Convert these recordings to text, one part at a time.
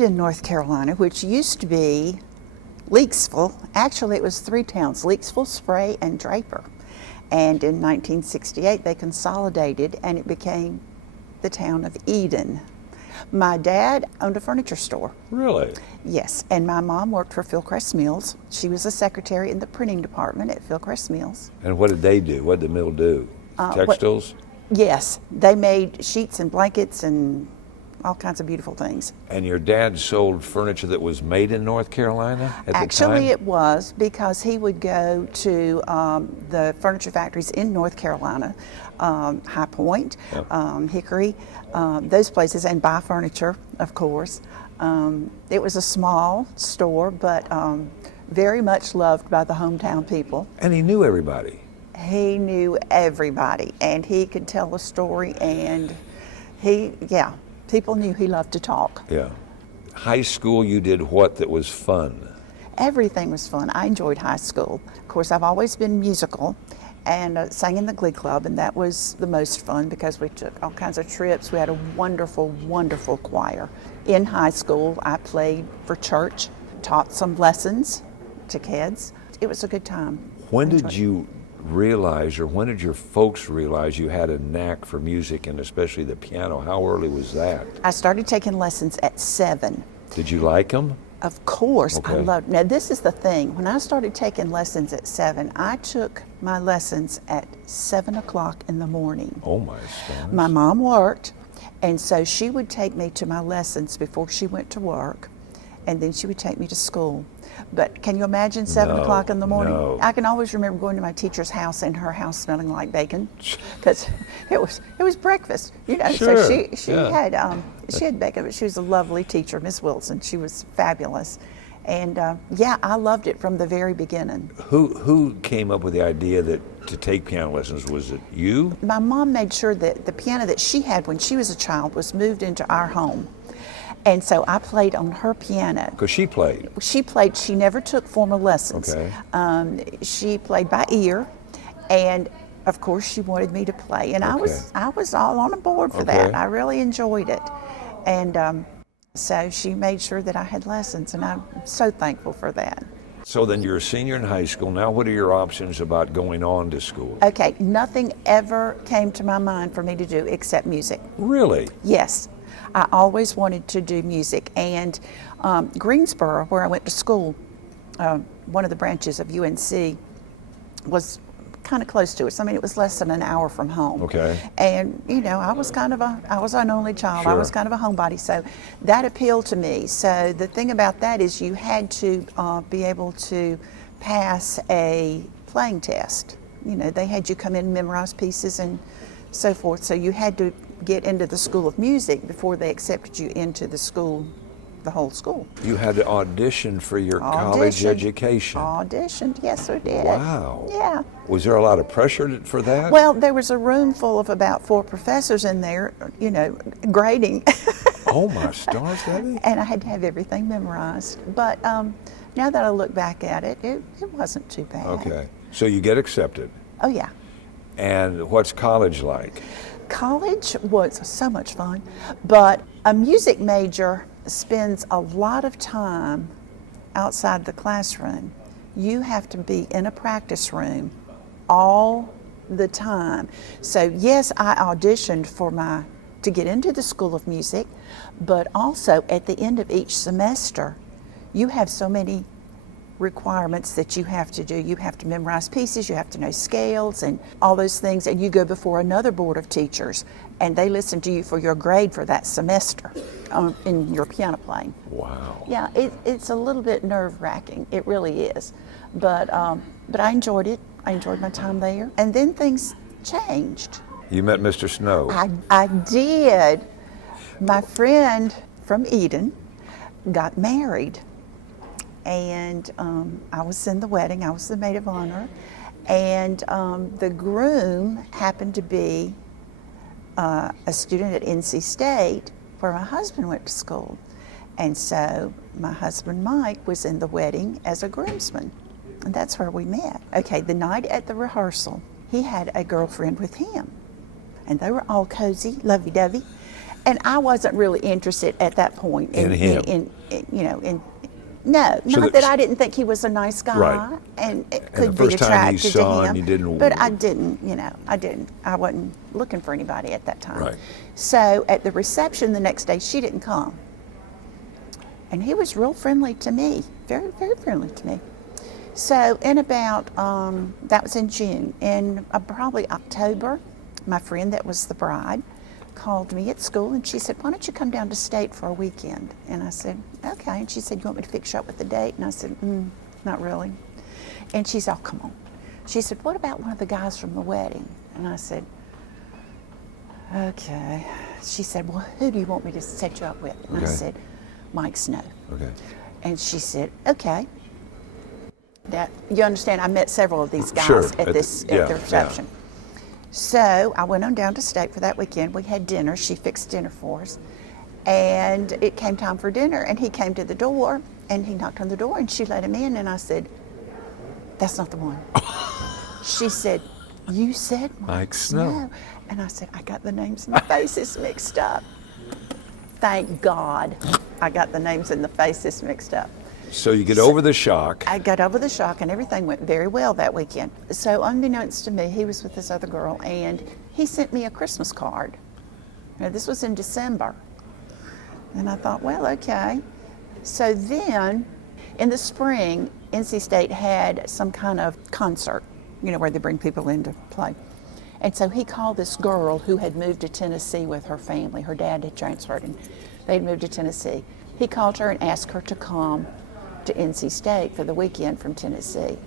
Eden, North Carolina, which used to be Leakesville. Actually, it was 3 towns, Leakesville, Spray, and Draper. And in 1968, they consolidated and it became the town of Eden. My dad owned a furniture store. Really? Yes, and my mom worked for Fieldcrest Mills. She was a secretary in the printing department at Fieldcrest Mills. And what did they do? What did the mill do? Textiles? Yes, they made sheets and blankets and all kinds of beautiful things. And your dad sold furniture that was made in North Carolina at the time? Actually, it was, because he would go to the furniture factories in North Carolina, High Point, Hickory, those places, and buy furniture, of course. It was a small store, but very much loved by the hometown people. And he knew everybody. He knew everybody, and he could tell a story, and people knew he loved to talk. Yeah. High school, you did what that was fun? Everything was fun. I enjoyed high school. Of course, I've always been musical and sang in the Glee Club, and that was the most fun because we took all kinds of trips. We had a wonderful, wonderful choir. In high school, I played for church, taught some lessons to kids. It was a good time. When did you realize, or when did your folks realize you had a knack for music, and especially the piano? How early was that? I started taking lessons at 7. Did you like them? Of course, Okay. I loved. Now this is the thing. When I started taking lessons at 7, I took my lessons at 7 o'clock in the morning. Oh my stars. My mom worked, and so she would take me to my lessons before she went to work, and then she would take me to school. But can you imagine 7 No, o'clock in the morning? no. I can always remember going to my teacher's house and her house smelling like bacon, because it was breakfast, you know. Sure, So she yeah. had bacon, but she was a lovely teacher, Miss Wilson. She was fabulous, and I loved it from the very beginning. Who came up with the idea that to take piano lessons? Was it you? My mom made sure that the piano that she had when she was a child was moved into our home. And so I played on her piano. Because she played. She never took formal lessons. Okay. She played by ear, and of course she wanted me to play. And Okay. I was all on board for Okay. that. I really enjoyed it. And so she made sure that I had lessons, and I'm so thankful for that. So then you're a senior in high school. Now what are your options about going on to school? Okay, nothing ever came to my mind for me to do except music. Really? Yes. I always wanted to do music, and Greensboro, where I went to school, one of the branches of UNC, was kind of close to us. I mean, it was less than an hour from home. Okay. And you know, I was an only child. Sure. I was kind of a homebody, so that appealed to me. So the thing about that is you had to be able to pass a playing test. You know, they had you come in and memorize pieces and so forth. So you had to get into the School of Music before they accepted you into the school, the whole school. You had to audition for your college education. Auditioned, yes, I did. Wow. Yeah. Was there a lot of pressure for that? Well, there was a room full of about 4 professors in there, you know, grading. Oh my stars, Debbie. And I had to have everything memorized. But now that I look back at it, it wasn't too bad. Okay. So you get accepted. Oh, yeah. And what's college like? College was so much fun, but a music major spends a lot of time outside the classroom. You have to be in a practice room all the time. So yes, I auditioned to get into the School of Music, but also at the end of each semester, you have so many requirements that you have to do. You have to memorize pieces, you have to know scales and all those things, and you go before another board of teachers and they listen to you for your grade for that semester in your piano playing. Wow. Yeah, it's a little bit nerve-wracking, it really is, but I enjoyed it. I enjoyed my time there, and then things changed. You met Mr. Snow. I did. My friend from Eden got married, and I was in the wedding. I was the maid of honor, and the groom happened to be a student at NC State, where my husband went to school. And so my husband Mike was in the wedding as a groomsman, and that's where we met. Okay, the night at the rehearsal, he had a girlfriend with him, and they were all cozy, lovey-dovey. And I wasn't really interested at that point In him. No, So not the- that I didn't think he was a nice guy, Right. and it And could the be first time you attracted saw to him, him. you didn't- But I didn't, I wasn't looking for anybody at that time. Right. So at the reception the next day, she didn't come. And he was real friendly to me, very, very friendly to me. So in about, that was in June, in probably October, my friend that was the bride called me at school and she said, why don't you come down to State for a weekend? And I said, okay. And she said, you want me to fix you up with the date? And I said, not really. And she said, oh, come on. She said, what about one of the guys from the wedding? And I said, okay. She said, well, who do you want me to set you up with? And I said, Mike Snow. Okay. And she said, okay. That, you understand, I met several of these guys Sure. at the reception. So I went on down to State for that weekend. We had dinner. She fixed dinner for us. And it came time for dinner, and he came to the door, and he knocked on the door, and she let him in, and I said, that's not the one. She said, you said Mike Snow. And I said, I got the names and the faces mixed up. Thank God I got the names and the faces mixed up. So you get over the shock. I got over the shock, and everything went very well that weekend. So unbeknownst to me, he was with this other girl, and he sent me a Christmas card. Now, this was in December. And I thought, well, okay. So then, in the spring, NC State had some kind of concert, where they bring people in to play. And so he called this girl who had moved to Tennessee with her family. Her dad had transferred, and they had moved to Tennessee. He called her and asked her to come to NC State for the weekend from Tennessee,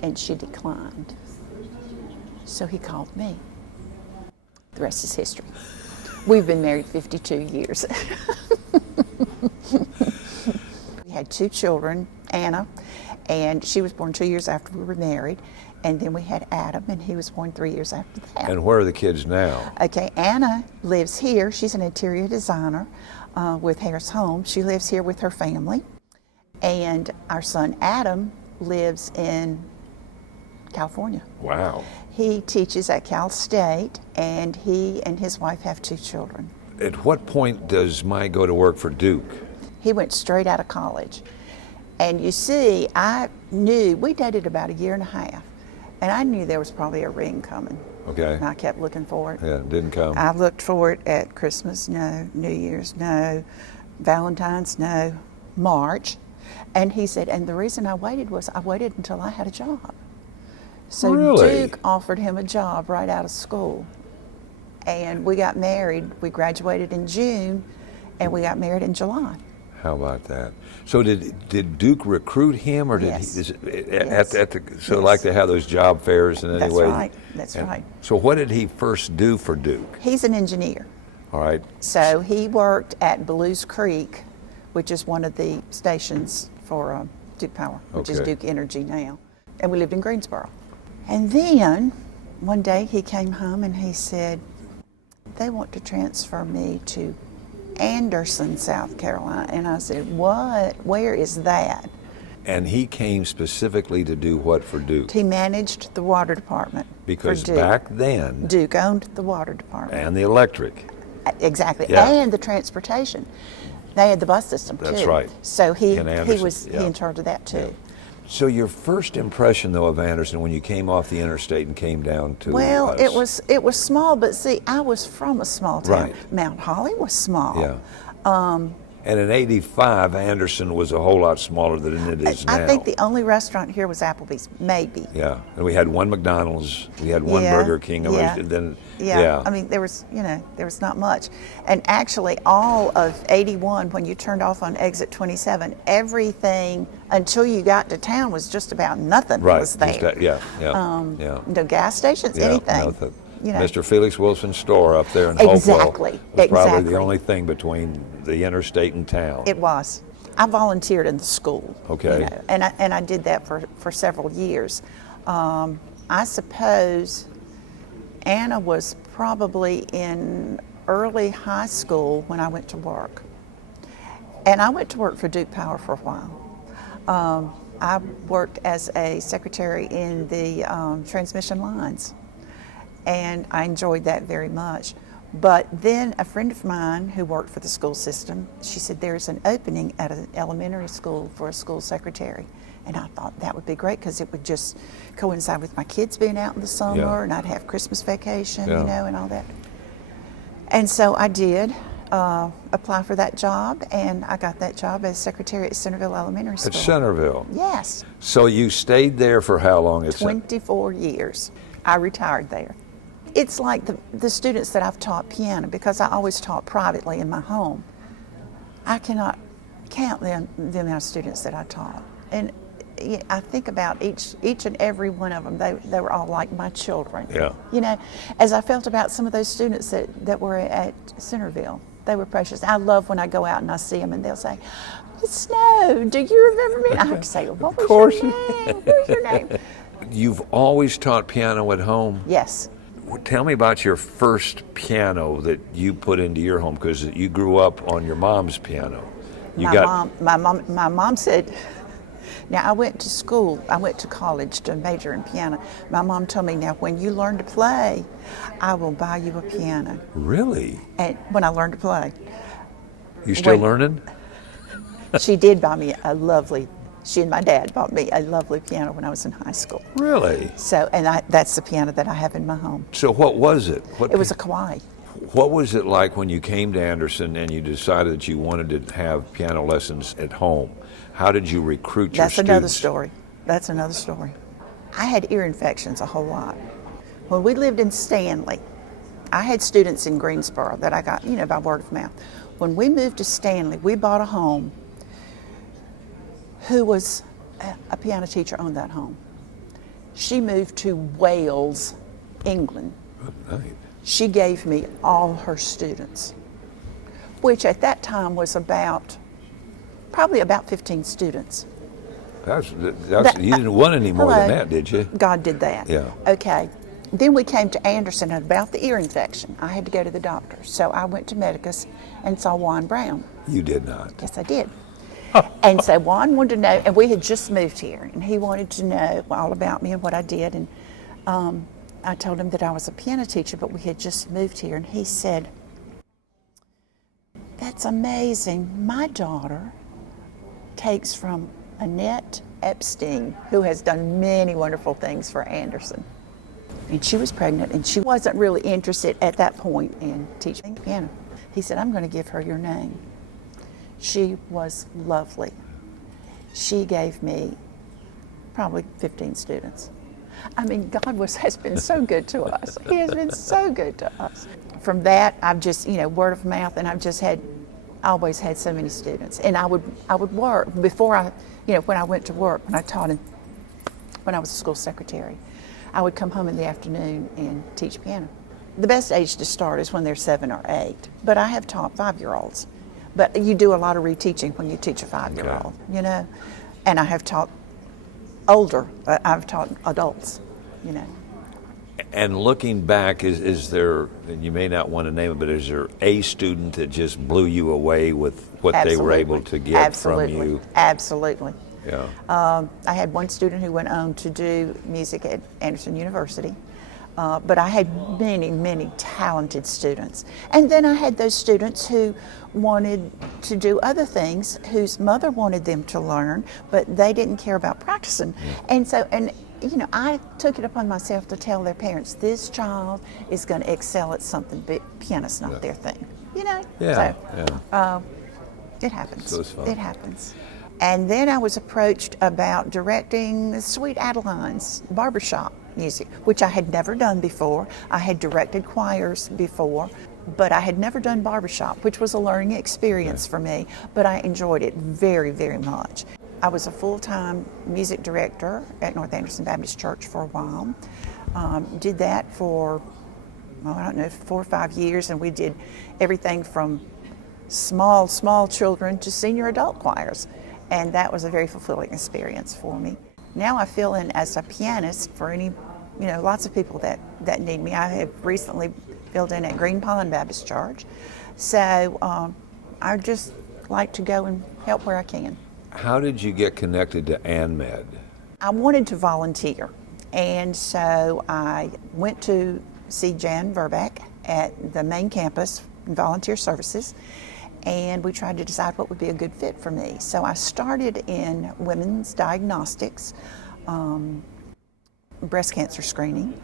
and she declined. So he called me. The rest is history. We've been married 52 years. We had 2 children, Anna, and she was born 2 years after we were married, and then we had Adam, and he was born 3 years after that. And where are the kids now? Okay, Anna lives here. She's an interior designer with Harris Homes. She lives here with her family. And our son Adam lives in California. Wow. He teaches at Cal State, and he and his wife have 2 children. At what point does Mike go to work for Duke? He went straight out of college. And you see, I knew, we dated about a year and a half, and I knew there was probably a ring coming. Okay. And I kept looking for it. Yeah, didn't come. I looked for it at Christmas, no. New Year's, no. Valentine's, no. March. And he said, and the reason I waited was I waited until I had a job. So Really? Duke offered him a job right out of school. And we got married. We graduated in June, and we got married in July. How about that? So did Duke recruit him, or did Yes. he? Yes. So like they have those job fairs and That's anyway. right. That's right. So what did he first do for Duke? He's an engineer. All right. So he worked at Blues Creek, which is one of the stations for Duke Power, which is Okay. Duke Energy now. And we lived in Greensboro. And then one day he came home and he said, they want to transfer me to Anderson, South Carolina. And I said, what? Where is that? And he came specifically to do what for Duke? He managed the water department Because for Duke. back then, Duke owned the water department. and the electric. Exactly. Yeah. And the transportation. They had the bus system too. That's right. So he In Anderson, was yeah. in charge of that too. Yeah. So your first impression, though, of Anderson when you came off the interstate and came down to Well, us. it was small, but see, I was from a small town. Right. Mount Holly was small. Yeah. And in '85, Anderson was a whole lot smaller than it is now. I think the only restaurant here was Applebee's, maybe. Yeah, and we had one McDonald's, we had one Yeah, Burger King, and yeah. then I mean, there was not much. And actually, all of '81, when you turned off on exit 27, everything until you got to town was just about nothing right, was there. just that, No gas stations, yeah, anything. nothing. You know. Mr. Felix Wilson's store up there in Hopewell Exactly, was probably exactly. the only thing between the interstate and town. It was. I volunteered in the school. Okay. And I did that for several years. I suppose Anna was probably in early high school when I went to work. And I went to work for Duke Power for a while. I worked as a secretary in the transmission lines, and I enjoyed that very much. But then a friend of mine who worked for the school system, she said there's an opening at an elementary school for a school secretary. And I thought that would be great because it would just coincide with my kids being out in the summer, Yeah. and I'd have Christmas vacation, Yeah. you know, and all that. And so I did apply for that job, and I got that job as secretary at Centerville Elementary School. At Centerville. Yes, So you stayed there for how long? 24 years. I retired there. It's like the students that I've taught piano, because I always taught privately in my home. I cannot count the amount of students that I taught. And I think about each and every one of them. They were all like my children. Yeah. You know, as I felt about some of those students that were at Centerville. They were precious. I love when I go out and I see them and they'll say, "Miss Snow, do you remember me?" And I have to say, "What was your name? What was your name?" You've always taught piano at home? Yes. Tell me about your first piano that you put into your home, because you grew up on your mom's piano. My mom said, now I went to college to major in piano. My mom told me, now when you learn to play, I will buy you a piano. Really? And when I learned to play. You still When- learning? She did buy me she and my dad bought me a lovely piano when I was in high school. Really? So, and that's the piano that I have in my home. So what was it? It was a Kauai. What was it like when you came to Anderson and you decided that you wanted to have piano lessons at home? How did you recruit your That's students? another story. That's another story. I had ear infections a whole lot. When we lived in Stanley, I had students in Greensboro that I got, by word of mouth. When we moved to Stanley, we bought a home. Who was a piano teacher owned that home. She moved to Wales, England. Good night. She gave me all her students, which at that time was probably about 15 students. You didn't want any more than that, did you? God did that. Yeah. Okay. Then we came to Anderson about the ear infection. I had to go to the doctor. So I went to Medicus and saw Juan Brown. You did not. Yes, I did. And so Juan wanted to know, and we had just moved here, and he wanted to know all about me and what I did. And I told him that I was a piano teacher, but we had just moved here. And he said, "That's amazing. My daughter takes from Annette Epstein, who has done many wonderful things for Anderson. And she was pregnant, and she wasn't really interested at that point in teaching piano." He said, "I'm going to give her your name." She was lovely. She gave me probably 15 students. I mean, God has been so good to us. He has been so good to us. From that, I've just, word of mouth, and I've just always had so many students. And I would work before when I went to work, when I taught when I was a school secretary, I would come home in the afternoon and teach piano. The best age to start is when they're 7 or 8, but I have taught 5-year-olds. But you do a lot of reteaching when you teach a 5-year-old, And I have taught older, I've taught adults, And looking back, is there, and you may not want to name it, but is there a student that just blew you away with what they were able to get from you? Absolutely. Yeah. I had one student who went on to do music at Anderson University. But I had many, many talented students. And then I had those students who wanted to do other things, whose mother wanted them to learn, but they didn't care about practicing. And so, I took it upon myself to tell their parents, this child is going to excel at something, but piano's not their thing. Yeah. So, it happens. So it's fun. It happens. And then I was approached about directing Sweet Adeline's barbershop music, which I had never done before. I had directed choirs before, but I had never done barbershop, which was a learning experience for me, but I enjoyed it very, very much. I was a full-time music director at North Anderson Baptist Church for a while. Did that for, 4 or 5 years, and we did everything from small children to senior adult choirs. And that was a very fulfilling experience for me. Now I fill in as a pianist for any, lots of people that need me. I have recently filled in at Green Pond Baptist Church. So I just like to go and help where I can. How did you get connected to AnMed? I wanted to volunteer. And so I went to see Jan Verbeck at the main campus in volunteer services, and we tried to decide what would be a good fit for me. So I started in women's diagnostics, breast cancer screening,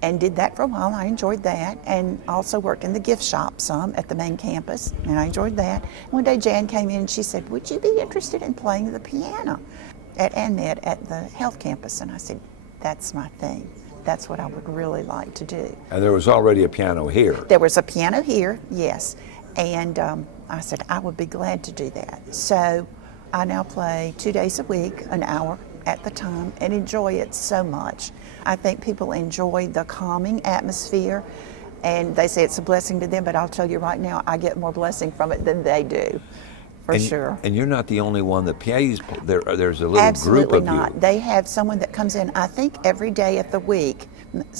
and did that for a while. I enjoyed that, and also worked in the gift shop some at the main campus, and I enjoyed that. One day Jan came in and she said, "Would you be interested in playing the piano at AnMed at the health campus?" And I said, "That's my thing. That's what I would really like to do." And there was already a piano here. There was a piano here, yes, and I said I would be glad to do that. So I now play 2 days a week, an hour at the time, and enjoy it so much. I think people enjoy the calming atmosphere, and they say it's a blessing to them, but I'll tell you right now, I get more blessing from it than they do, for sure. And you're not the only one that plays. There's a little Absolutely group of not. you. They have someone that comes in, I think, every day of the week.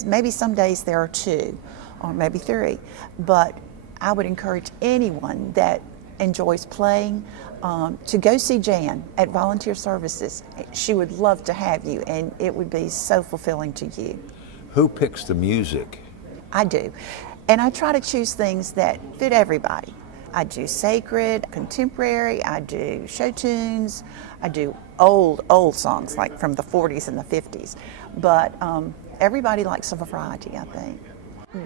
Maybe some days there are 2, or maybe 3, but I would encourage anyone that enjoys playing to go see Jan at Volunteer Services. She would love to have you, and it would be so fulfilling to you. Who picks the music? I do, and I try to choose things that fit everybody. I do sacred, contemporary, I do show tunes, I do old songs like from the 40s and the 50s, but everybody likes a variety, I think.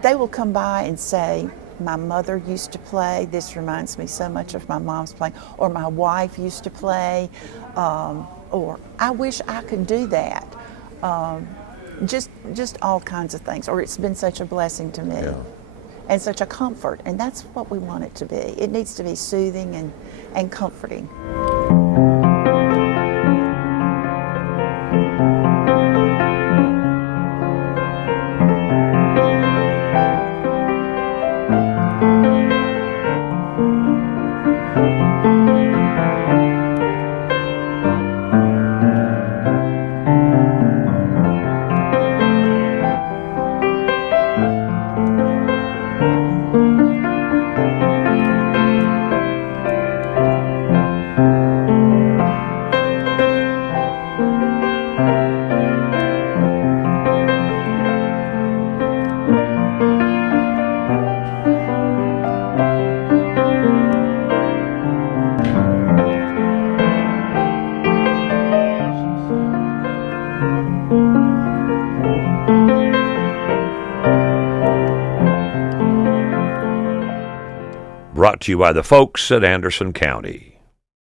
They will come by and say, "My mother used to play, this reminds me so much of my mom's playing," or "My wife used to play," or "I wish I could do that." Just all kinds of things, or "It's been such a blessing to me." Yeah. And such a comfort, and that's what we want it to be. It needs to be soothing and comforting. Brought to you by the folks at Anderson County.